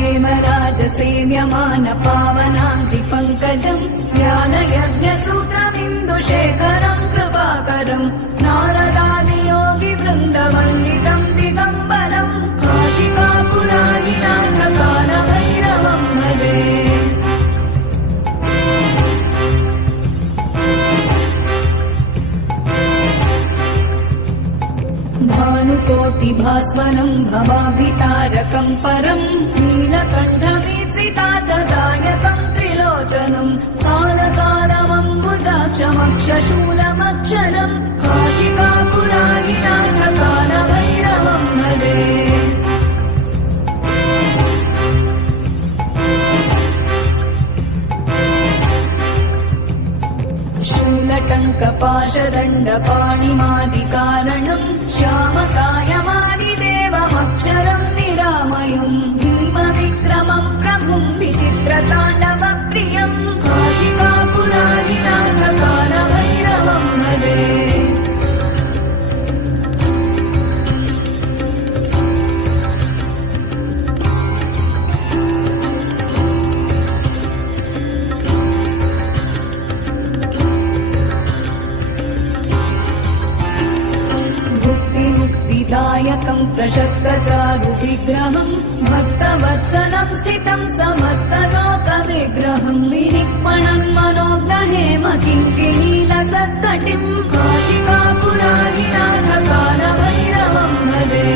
हेमराजसेव्यमान पावनाङ्घ्रिपङ्कजम् ज्ञानयज्ञसूत्रमिन्दुशेखरम् कृपाकरम् नारदादियोगिवृन्दवन्दितम् दिगम्बरम् काशिकापुराधिनाथकालभैरवम् भजे। भानुकोटिभास्वरम् भवाभितारकम् परम् नीलकण्ठवीप्सितार्थदायकम् त्रिलोचनम् कालकालमम्बुजाक्षमक्षशूलमक्षरम् काशिकापुराधिनाथकालभैरवम् भजे। शूलटङ्कपाशदण्डपाणिमादिकारणम् श्यामकायमादिदेवमक्षरम् निरामयम् भीमविक्रमम् प्रभुम् विचित्रताण्डवप्रियम् काशिकापुराधिनाथकालभैरवम् भजे। दायकम् प्रशस्तचारुविग्रहम् भक्तवत्सलम् स्थितम् समस्तलोकविग्रहम् विनिक्मणन् मनोग्रहेम किङ्किणीलसत्कटिम् काशिकापुराधिनाथकालभैरवम् भजे।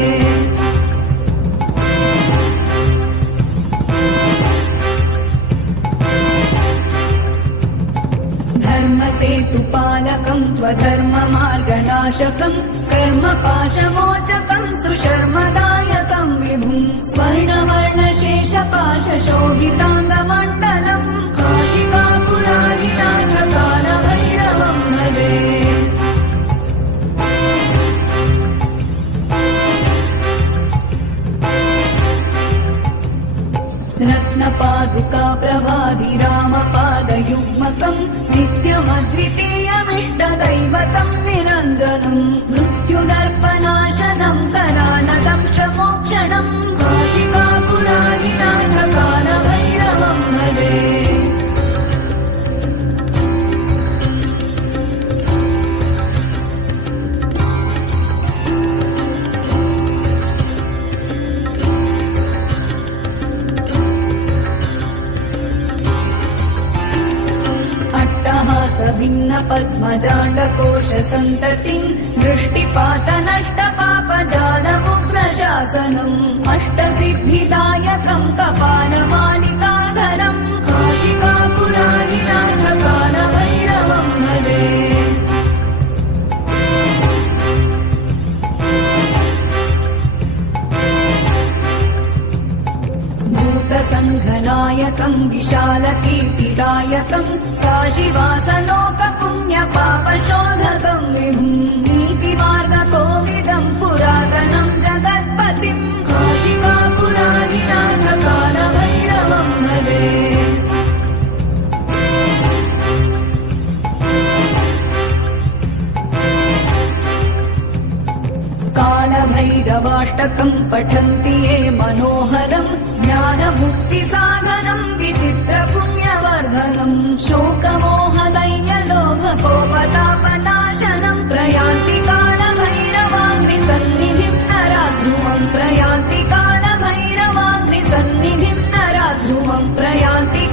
धर्मसेतुपालकम् त्वधर्ममार्गनाशकम् कर्मपाशमोचकम् सुशर्मदायकम् विभुम् स्वर्णवर्णशेषपाशशोभिताङ्गमण्डलम् काशिकापुराधिनाथकालभैरवम् भजे। रत्नपादुका प्रभाभिरामपादयुग्मकम् नित्यमद्वितीयमिष्टदैवतम् निरञ्जनम् मृत्युदर्पनाशनम् करालकम् श्रमोक्षणम् काशिकापुराधिनाथकालभैरवम् भजे। भिन्न पद्मजाण्डकोश सन्ततिम् दृष्टिपातनष्टपापजालमुग्रशासनम् अष्टसिद्धिदायकम् कपालमालिकाधरम् काशिकापुराधिनाथकालभैरवम् भजे। भूतसङ्घनायकम् विशालकीर्तिदायकम् काशीवासलोकपुण्यपापशोधकम् विभुम् नीतिमार्गकोविदम् पुरातनम् जगत्पतिम् काशिकापुराधिनाथकालभैरवम् भजे। कालभैरवाष्टकम् पठन्ति ये मनोहरम् ज्ञानमुक्तिसाधनम् विचित्रपुण्यवर्धनम् शोकमोहदैन्यलोभकोपतापनाशनम् प्रयान्ति कालभैरवाग्निसन्निधिम् नराध्रुवम् प्रयान्ति कालभैरवाग्निसन्निधिम् नराध्रुवम् प्रयान्ति